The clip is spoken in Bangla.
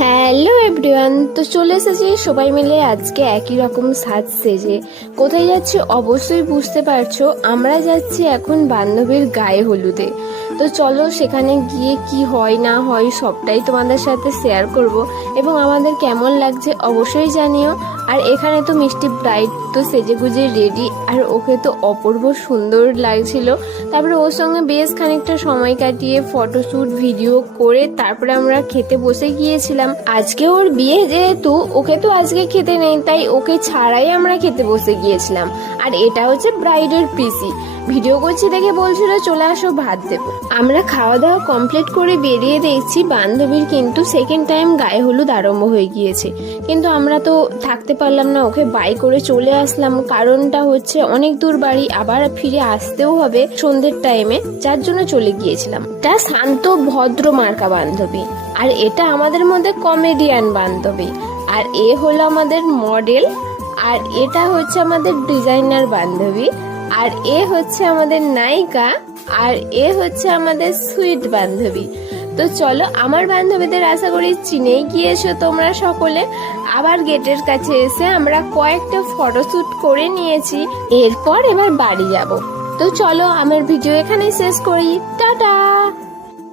হ্যালো এভরিওয়ান, তো চলে এসেছি সবাই মিলে আজকে একই রকম সাজ সেজে। কোথায় যাচ্ছি অবশ্যই বুঝতে পারছো, আমরা যাচ্ছি এখন বান্ধবীর গায়ে হলুদে। তো চলো সেখানে গিয়ে কি হয় না হয় সবটাই তোমাদের সাথে শেয়ার করব এবং আমাদের কেমন লাগছে অবশ্যই জানিও। আর এখানে তো মিষ্টি ব্রাইড তো সেজে গুজে রেডি, আর ওকে তো অপূর্ব সুন্দর লাগছিল। তারপরে ওর সঙ্গে বেশ খানিকটা সময় কাটিয়ে ফটোশ্যুট ভিডিও করে তারপরে আমরা খেতে বসে গিয়েছিলাম। আজকে ওর বিয়ে যেহেতু ওকে তো আজকে খেতে নেই, তাই ওকে ছাড়াই আমরা খেতে বসে গিয়েছিলাম। আর এটা হচ্ছে ব্রাইডের পিসি, ভিডিও করছি দেখে বলছিল চলে আসো ভাত দেবো। আমরা খাওয়া দাওয়া কমপ্লিট করে বেরিয়ে দেখছি বান্ধবীর কিন্তু সেকেন্ড টাইম গায়ে হলুদ আরম্ভ হয়ে গিয়েছে। কিন্তু আমরা তো থাকতে পারলাম না, ওকে বাই করে চলে আসলাম। কারণটা হচ্ছে অনেক দূর বাড়ি, আবার ফিরে আসতেও হবে সন্ধ্যের টাইমে, যার জন্য চলে গিয়েছিলাম। এটা শান্ত ভদ্র মার্কা বান্ধবী, আর এটা আমাদের মধ্যে কমেডিয়ান বান্ধবী, আর এ হলো আমাদের মডেল, আর এটা হচ্ছে আমাদের ডিজাইনার বান্ধবী, আর এ হচ্ছে আমাদের নায়িকা, আর এ হচ্ছে আমাদের সুইট বান্ধবী। তো চলো, আমার বান্ধবীদের আশা করি চিনেই গিয়েছো তোমরা সকলে। আবার গেটের কাছে এসে আমরা কয়েকটা ফটোশ্যুট করে নিয়েছি, এরপর এবার বাড়ি যাব। তো চলো আমার ভিডিও এখানেই শেষ করি, টাটা।